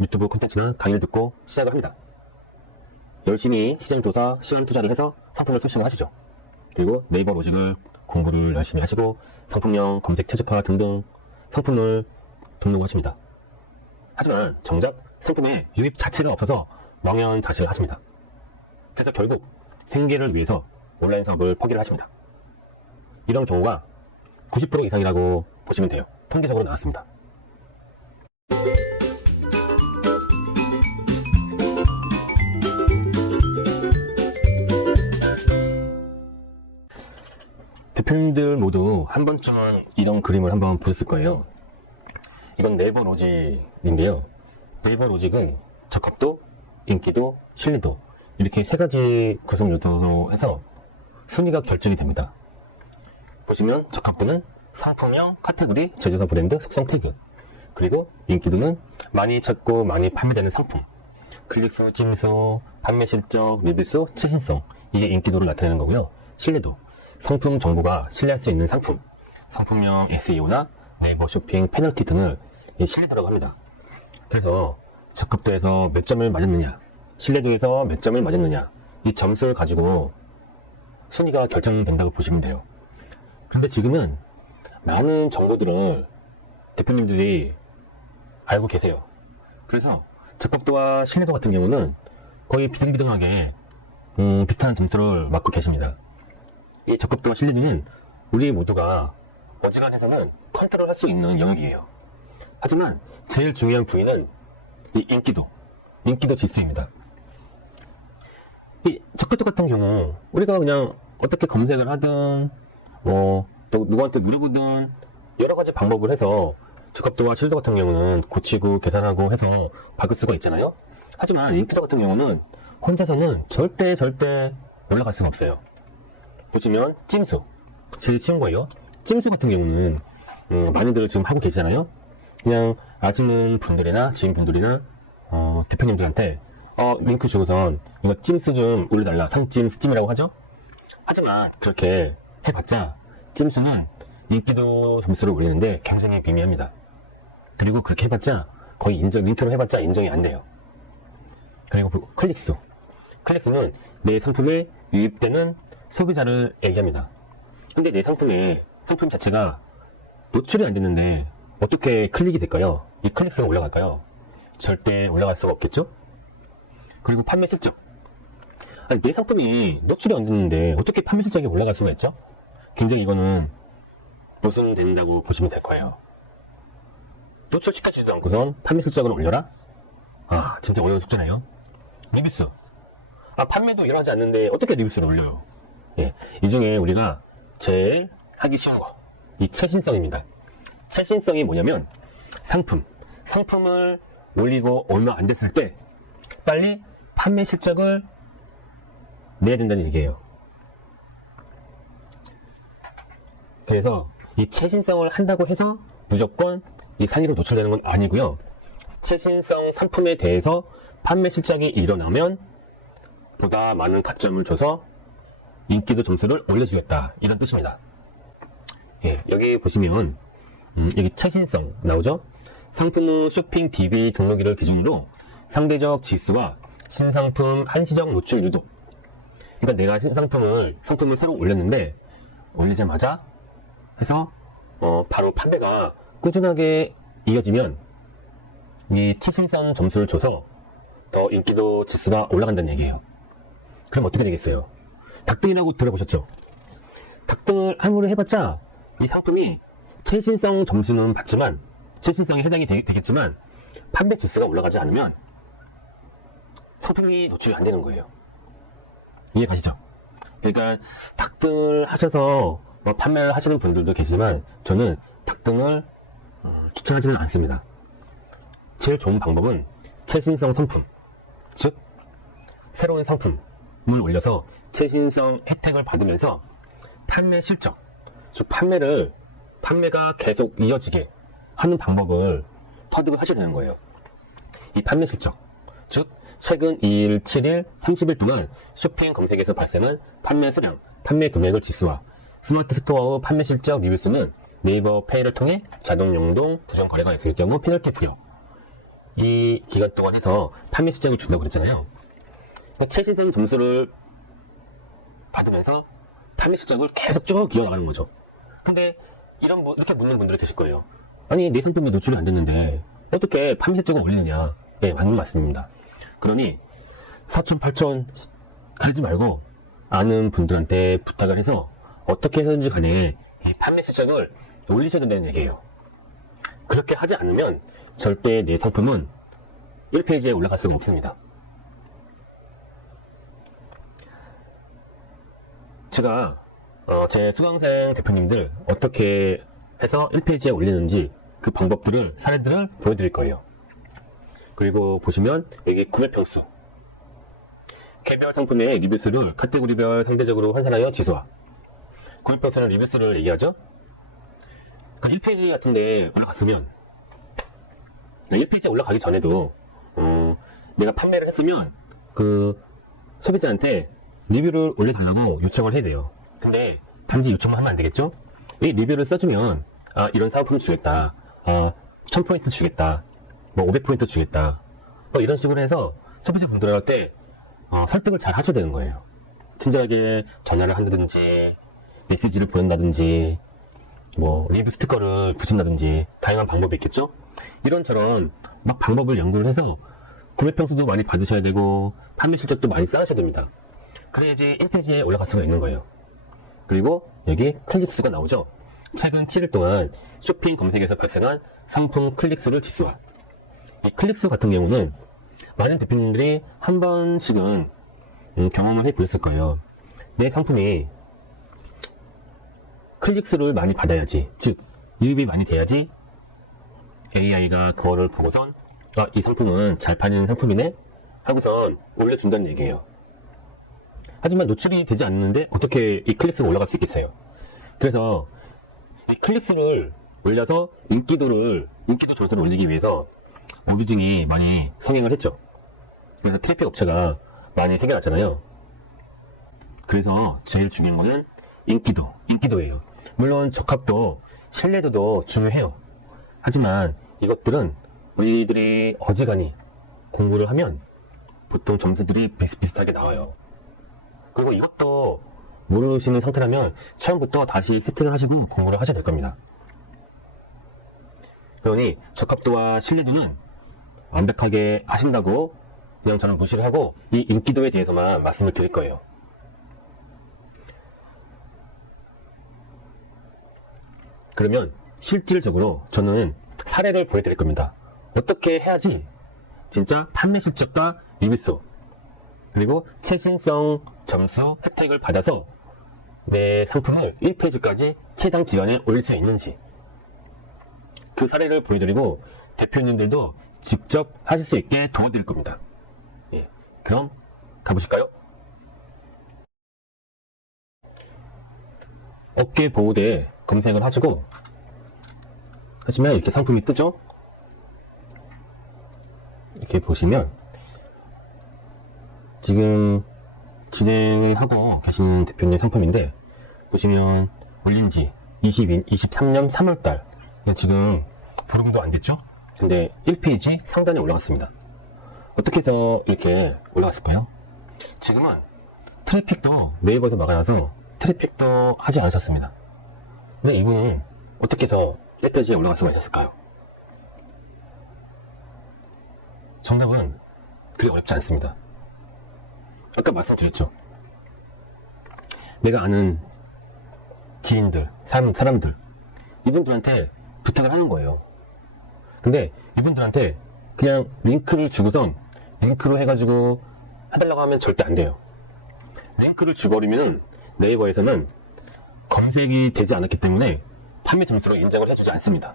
유튜브 콘텐츠나 강의를 듣고 시작을 합니다. 열심히 시장 조사, 시간 투자를 해서 상품을 소싱을 하시죠. 그리고 네이버 로직을 공부를 열심히 하시고 상품명, 검색 최적화 등등 상품을 등록하십니다. 하지만 정작 상품에 유입 자체가 없어서 망연자실을 하십니다. 그래서 결국 생계를 위해서 온라인 사업을 포기를 하십니다. 이런 경우가 90% 이상이라고 보시면 돼요. 통계적으로 나왔습니다. 대표님들 모두 한 번쯤은 이런 그림을 한번 보셨을 거예요. 이건 네이버 로직인데요. 네이버 로직은 적합도, 인기도, 신뢰도 이렇게 세 가지 구성 요소로 해서 순위가 결정이 됩니다. 보시면 적합도는 상품명, 카테고리, 제조사 브랜드, 속성 태그, 그리고 인기도는 많이 찾고 많이 판매되는 상품, 클릭수, 찜수, 판매 실적, 리뷰수, 최신성, 이게 인기도를 나타내는 거고요. 신뢰도, 상품 정보가 신뢰할 수 있는 상품, 상품명 SEO나 네이버 쇼핑, 페널티 등을 신뢰도라고 합니다. 그래서 적합도에서 몇 점을 맞았느냐, 신뢰도에서 몇 점을 맞았느냐, 이 점수를 가지고 순위가 결정된다고 보시면 돼요. 근데 지금은 많은 정보들을 대표님들이 알고 계세요. 그래서 적합도와 신뢰도 같은 경우는 거의 비등비등하게 비슷한 점수를 맞고 계십니다. 이 적합도와 신뢰도는 우리 모두가 어지간해서는 컨트롤할 수 있는 영역이에요. 하지만 제일 중요한 부위는 이 인기도 지수입니다. 이 적합도 같은 경우 우리가 그냥 어떻게 검색을 하든 또 누구한테 물어보든 여러 가지 방법을 해서 적합도와 신뢰도 같은 경우는 고치고 계산하고 해서 바꿀 수가 있잖아요. 하지만 인기도 같은 경우는 혼자서는 절대 올라갈 수가 없어요. 보시면 찜수, 제일 쉬운 거예요. 찜수 같은 경우는 많이들 지금 하고 계시잖아요. 그냥 아시는 분들이나 지인분들이나 대표님들한테 링크 주고선 이거 찜수 좀 올려달라, 상찜, 스찜이라고 하죠. 하지만 그렇게 해봤자 찜수는 인기도 점수를 올리는데 굉장히 미미합니다. 그리고 그렇게 해봤자 거의 링크로 해봤자 인정이 안 돼요. 그리고 클릭수는 내 상품에 유입되는 소비자를 얘기합니다. 근데 내 상품 자체가 노출이 안 됐는데 어떻게 클릭이 될까요? 이 클릭수가 올라갈까요? 절대 올라갈 수가 없겠죠? 그리고 판매 실적. 아니, 내 상품이 노출이 안 됐는데 어떻게 판매 실적이 올라갈 수가 있죠? 굉장히 이거는 모순된다고 보시면 될 거예요. 노출시켜주지도 않고선 판매 실적을 올려라? 진짜 어려운 숙제네요. 리뷰수. 판매도 일어나지 않는데 어떻게 리뷰수를 올려요? 이 중에 우리가 제일 하기 쉬운 거, 이 최신성입니다. 최신성이 뭐냐면 상품을 올리고 얼마 안 됐을 때 빨리 판매 실적을 내야 된다는 얘기예요. 그래서 이 최신성을 한다고 해서 무조건 이 상위로 노출되는 건 아니고요. 최신성 상품에 대해서 판매 실적이 일어나면 보다 많은 가점을 줘서 인기도 점수를 올려주겠다, 이런 뜻입니다. 여기 보시면 여기 최신성 나오죠? 상품 후 쇼핑 DB 등록일을 기준으로 상대적 지수와 신상품 한시적 노출 유도. 그러니까 내가 상품을 새로 올렸는데 올리자마자 해서 바로 판매가 꾸준하게 이어지면 이 최신성 점수를 줘서 더 인기도 지수가 올라간다는 얘기예요. 그럼 어떻게 되겠어요? 닭등이라고 들어보셨죠? 닭등을 아무리 해봤자 이 상품이 최신성 점수는 받지만, 최신성에 해당이 되겠지만 판매 지수가 올라가지 않으면 상품이 노출이 안 되는 거예요. 이해 가시죠? 그러니까 닭등을 하셔서 판매를 하시는 분들도 계시지만 저는 닭등을 추천하지는 않습니다. 제일 좋은 방법은 최신성 상품, 즉 새로운 상품을 올려서 최신성 혜택을 받으면서 판매 실적, 즉 판매가 계속 이어지게 하는 방법을 터득을 하셔야 되는 거예요. 이 판매 실적, 즉 최근 2일, 7일, 30일 동안 쇼핑 검색에서 발생한 판매 수량, 판매 금액을 지수화, 스마트 스토어 후 판매 실적 리뷰수는 네이버 페이를 통해 자동 연동 부정 거래가 있을 경우 페널티 부여. 이 기간 동안 해서 판매 시장을 준다고 그랬잖아요. 그러니까 최신성 점수를 받으면서 판매 실적을 계속 쭉 이어나가는 거죠. 근데 이렇게 묻는 분들이 계실 거예요. 아니, 내 상품이 노출이 안 됐는데 어떻게 판매 실적을 올리느냐. 네, 맞는 말씀입니다. 그러니 4천, 8천 가지 말고 아는 분들한테 부탁을 해서 어떻게 해서든지 간에 이 판매 실적을 올리셔야 된다는 얘기예요. 그렇게 하지 않으면 절대 내 상품은 1페이지에 올라갈 수가 없습니다. 제가 제 수강생 대표님들 어떻게 해서 1페이지에 올리는지 그 방법들을, 사례들을 보여드릴 거예요. 그리고 보시면 여기 구매 평수, 개별 상품의 리뷰수를 카테고리별 상대적으로 환산하여 지수화. 구매 평수는 리뷰수를 얘기하죠. 1페이지 같은데 올라갔으면 1페이지에 올라가기 전에도 내가 판매를 했으면 그 소비자한테 리뷰를 올려달라고 요청을 해야 돼요. 근데 단지 요청만 하면 안 되겠죠? 이 리뷰를 써주면 이런 사은품 주겠다, 1000포인트 주겠다, 뭐 500포인트 주겠다, 뭐 이런 식으로 해서 소비자분들한테 설득을 잘 하셔야 되는 거예요. 친절하게 전화를 한다든지 메시지를 보낸다든지 뭐 리뷰 스티커를 붙인다든지 다양한 방법이 있겠죠? 이런처럼 막 방법을 연구를 해서 구매 평수도 많이 받으셔야 되고 판매 실적도 많이 쌓으셔야 됩니다. 그래야지 1페이지에 올라갈 수가 있는 거예요. 그리고 여기 클릭수가 나오죠. 최근 7일 동안 쇼핑 검색에서 발생한 상품 클릭수를 지수화. 이 클릭수 같은 경우는 많은 대표님들이 한 번씩은 경험을 해 보셨을 거예요. 내 상품이 클릭수를 많이 받아야지, 즉 유입이 많이 돼야지 AI가 그거를 보고선 이 상품은 잘 팔리는 상품이네 하고선 올려준다는 얘기예요. 하지만 노출이 되지 않는데 어떻게 이 클릭수가 올라갈 수 있겠어요? 그래서 이 클릭수를 올려서 인기도 점수를 올리기 위해서 오류증이 많이 성행을 했죠. 그래서 트래픽 업체가 많이 생겨났잖아요. 그래서 제일 중요한 거는 인기도예요. 물론 적합도, 신뢰도도 중요해요. 하지만 이것들은 우리들이 어지간히 공부를 하면 보통 점수들이 비슷비슷하게 나와요. 그리고 이것도 모르시는 상태라면 처음부터 다시 세팅을 하시고 공부를 하셔야 될 겁니다. 그러니 적합도와 신뢰도는 완벽하게 하신다고 그냥 저는 무시를 하고 이 인기도에 대해서만 말씀을 드릴 거예요. 그러면 실질적으로 저는 사례를 보여드릴 겁니다. 어떻게 해야지 진짜 판매 실적과 리뷰수 그리고 최신성 점수 혜택을 받아서 내 상품을 1페이지까지 최단 기간에 올릴 수 있는지 그 사례를 보여드리고 대표님들도 직접 하실 수 있게 도와드릴 겁니다. 예, 그럼 가보실까요? 어깨 보호대 검색을 하시고 하시면 이렇게 상품이 뜨죠? 이렇게 보시면 지금 진행을 하고 계신 대표님 상품인데 보시면 올린지 23년 3월달 지금 보름도 안 됐죠? 근데 1페이지 상단에 올라갔습니다. 어떻게 해서 이렇게 올라갔을까요? 지금은 트래픽도 네이버에서 막아놔서 트래픽도 하지 않으셨습니다. 근데 이분은 어떻게 해서 1페이지에 올라갈 수가 있었을까요? 정답은 그리 어렵지 않습니다. 아까 말씀드렸죠. 내가 아는 지인들, 사람들 이분들한테 부탁을 하는 거예요. 근데 이분들한테 그냥 링크를 주고선 링크로 해가지고 해달라고 하면 절대 안 돼요. 링크를 주버리면 네이버에서는 검색이 되지 않았기 때문에 판매 점수로 인정을 해주지 않습니다.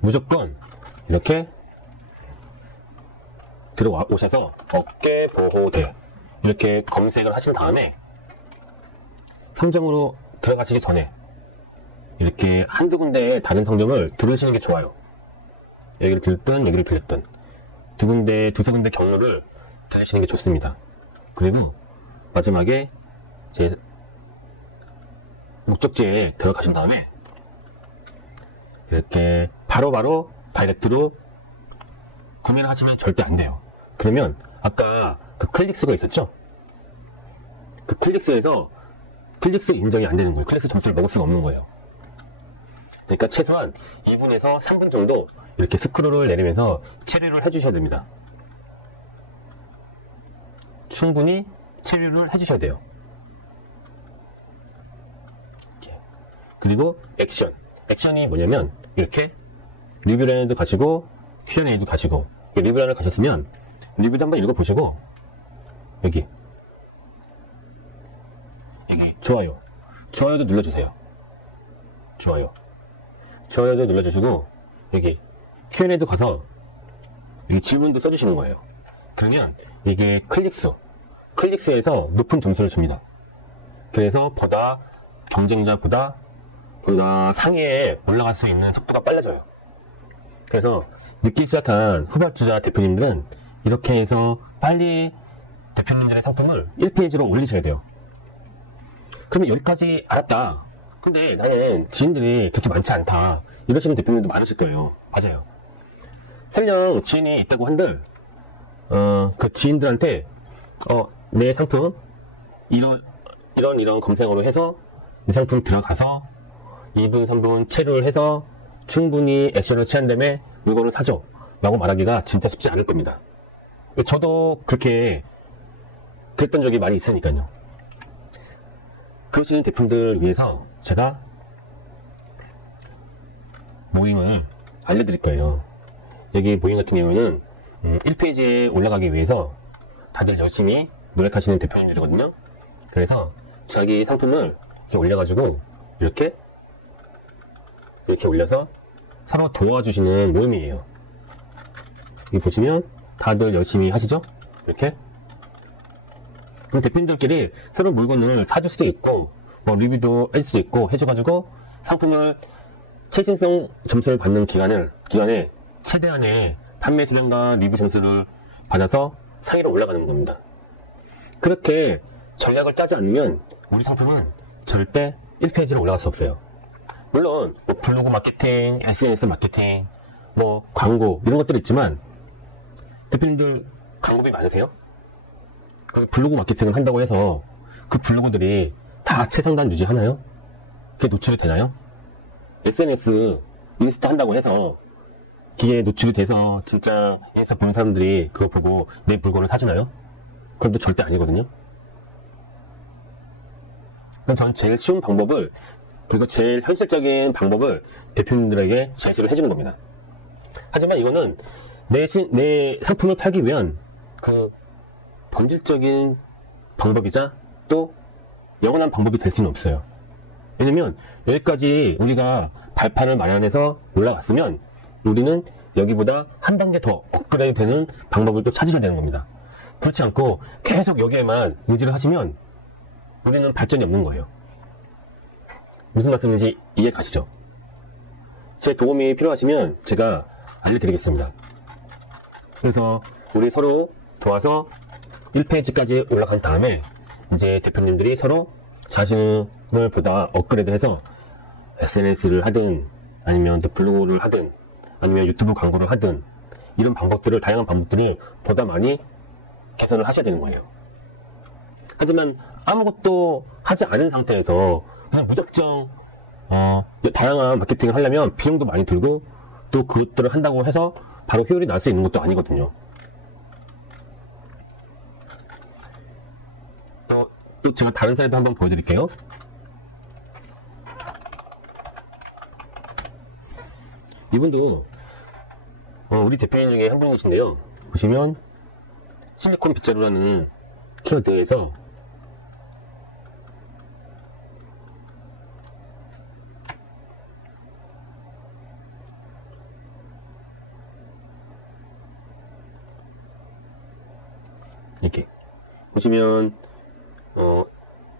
무조건 이렇게 들어오셔서 어깨 보호대 이렇게 검색을 하신 다음에 상점으로 들어가시기 전에 이렇게 한두 군데의 다른 상점을 들으시는 게 좋아요. 여기를 들든 여기를 들렸든 두세 군데 경로를 들으시는 게 좋습니다. 그리고 마지막에 제 목적지에 들어가신 다음에 이렇게 바로바로 다이렉트로 구매를 하시면 절대 안 돼요. 그러면 아까 그 클릭수가 있었죠? 그 클릭수에서 클릭수 인정이 안 되는 거예요. 클릭수 점수를 먹을 수가 없는 거예요. 그러니까 최소한 2분에서 3분 정도 이렇게 스크롤을 내리면서 체류를 해주셔야 됩니다. 충분히 체류를 해주셔야 돼요. 그리고 액션이 뭐냐면 이렇게 리뷰란에도 가시고 Q&A도 가시고, 리뷰란을 가셨으면 리뷰도 한번 읽어보시고 여기 좋아요도 눌러주세요. 좋아요도 눌러주시고 여기 Q&A도 가서 여기 질문도 써주시는 거예요. 그러면 이게 클릭수에서 높은 점수를 줍니다. 그래서 경쟁자보다 상위에 올라갈 수 있는 속도가 빨라져요. 그래서 늦게 시작한 후발주자 대표님들은 이렇게 해서 빨리 대표님들의 상품을 1페이지로 올리셔야 돼요. 그러면 여기까지 알았다. 근데 나는 지인들이 그렇게 많지 않다. 이러시는 대표님도 많으실 거예요. 맞아요. 설령 지인이 있다고 한들 그 지인들한테 내 상품 이런 검색어로 해서 내 상품 들어가서 2분, 3분 체류를 해서 충분히 액션을 취한 다음에 물건을 사줘 라고 말하기가 진짜 쉽지 않을 겁니다. 저도 그렇게 그랬던 적이 많이 있으니까요. 그러시는 대표님들 위해서 제가 모임을 알려드릴 거예요. 여기 모임 같은 경우는 1페이지에 올라가기 위해서 다들 열심히 노력하시는 대표님들이거든요. 그래서 자기 상품을 이렇게 올려가지고 이렇게 올려서 서로 도와주시는 모임이에요. 여기 보시면 다들 열심히 하시죠? 이렇게. 그럼 대표님들끼리 서로 물건을 사줄 수도 있고 리뷰도 해줄 수도 있고 해줘가지고 상품을 최신성 점수를 받는 기간에 최대한의 판매 수량과 리뷰 점수를 받아서 상위로 올라가는 겁니다. 그렇게 전략을 짜지 않으면 우리 상품은 절대 1페이지로 올라갈 수 없어요. 물론 블로그 마케팅, SNS 마케팅, 광고 이런 것들이 있지만 대표님들 광고비 많으세요? 그 블로그 마케팅을 한다고 해서 그 블로그들이 다 최상단 유지하나요? 그게 노출이 되나요? SNS, 인스타 한다고 해서 기계에 노출이 돼서 진짜 인스타 보는 사람들이 그거 보고 내 물건을 사주나요? 그건 또 절대 아니거든요. 저는 제일 쉬운 방법을, 그리고 제일 현실적인 방법을 대표님들에게 제시를 해주는 겁니다. 하지만 이거는 내 상품을 팔기 위한 그 본질적인 방법이자 또 영원한 방법이 될 수는 없어요. 왜냐면 여기까지 우리가 발판을 마련해서 올라왔으면 우리는 여기보다 한 단계 더 업그레이드 되는 방법을 또 찾으셔야 되는 겁니다. 그렇지 않고 계속 여기에만 의지를 하시면 우리는 발전이 없는 거예요. 무슨 말씀인지 이해 가시죠? 제 도움이 필요하시면 제가 알려드리겠습니다. 그래서 우리 서로 도와서 1페이지까지 올라간 다음에 이제 대표님들이 서로 자신을 보다 업그레이드해서 SNS를 하든 아니면 또 블로그를 하든 아니면 유튜브 광고를 하든 이런 방법들을, 다양한 방법들을 보다 많이 개선을 하셔야 되는 거예요. 하지만 아무것도 하지 않은 상태에서 그냥 무작정 다양한 마케팅을 하려면 비용도 많이 들고 또 그것들을 한다고 해서 바로 효율이 날 수 있는 것도 아니거든요. 또 제가 다른 사례도 한번 보여드릴게요. 이분도 우리 대표님 중에 한 분이신데요. 보시면 실리콘 빗자루라는 키워드에서 이렇게 보시면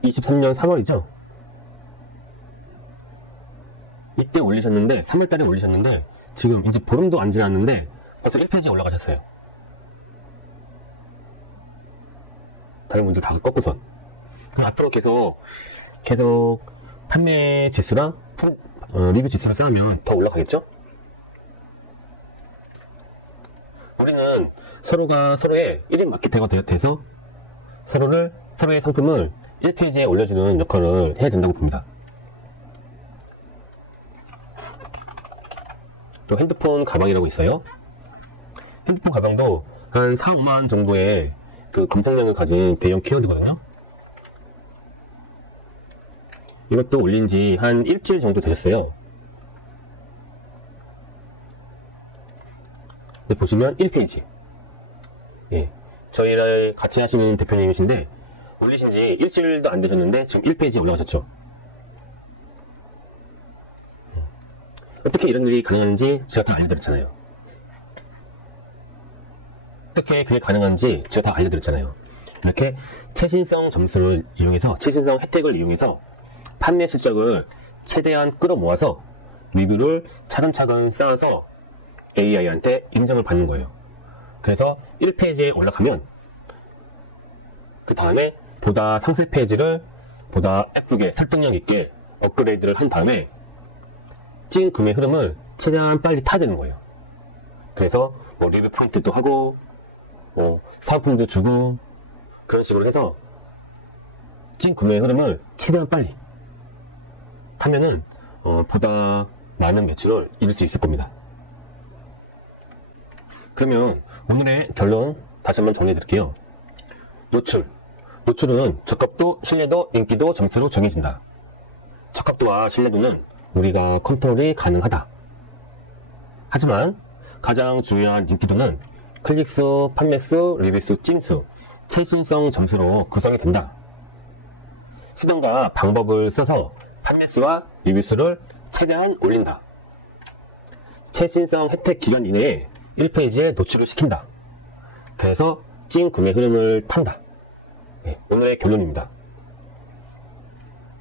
23년 3월이죠. 이때 올리셨는데 3월달에 올리셨는데 지금 이제 보름도 안 지났는데 벌써 1페이지에 올라가셨어요. 다른 분들 다 꺾고선. 그럼 앞으로 계속 판매 지수랑 리뷰 지수를 쌓으면 더 올라가겠죠? 우리는 서로가 서로의 1인 마케터가 돼서 서로의 상품을 1페이지에 올려주는 역할을 해야 된다고 봅니다. 또 핸드폰 가방이라고 있어요. 핸드폰 가방도 한 4, 5만 정도의 그 검색량을 가진 대형 키워드거든요. 이것도 올린 지 한 일주일 정도 되셨어요. 네, 보시면 1페이지. 예, 저희를 같이 하시는 대표님이신데 올리신 지 일주일도 안 되셨는데 지금 1페이지에 올라가셨죠. 어떻게 이런 일이 가능한지 제가 다 알려드렸잖아요. 어떻게 그게 가능한지 제가 다 알려드렸잖아요. 이렇게 최신성 점수를 이용해서, 최신성 혜택을 이용해서 판매 실적을 최대한 끌어모아서 리뷰를 차근차근 쌓아서 AI한테 인정을 받는 거예요. 그래서 1페이지에 올라가면 그 다음에 보다 상세 페이지를 보다 예쁘게 설득력 있게 업그레이드를 한 다음에 찐 구매 흐름을 최대한 빨리 타야 되는 거예요. 그래서 뭐 리뷰 포인트도 하고 뭐 사은품도 주고 그런 식으로 해서 찐 구매 흐름을 최대한 빨리 하면은 보다 많은 매출을 이룰 수 있을 겁니다. 그러면 오늘의 결론 다시 한번 정리해 드릴게요. 노출은 적합도, 신뢰도, 인기도 점수로 정해진다. 적합도와 신뢰도는 우리가 컨트롤이 가능하다. 하지만 가장 중요한 인기도는 클릭수, 판매수, 리뷰수, 찐수, 최신성 점수로 구성이 된다. 수단과 방법을 써서 판매수와 리뷰수를 최대한 올린다. 최신성 혜택 기간 이내에 1페이지에 노출을 시킨다. 그래서 찐 구매 흐름을 탄다. 네, 오늘의 결론입니다.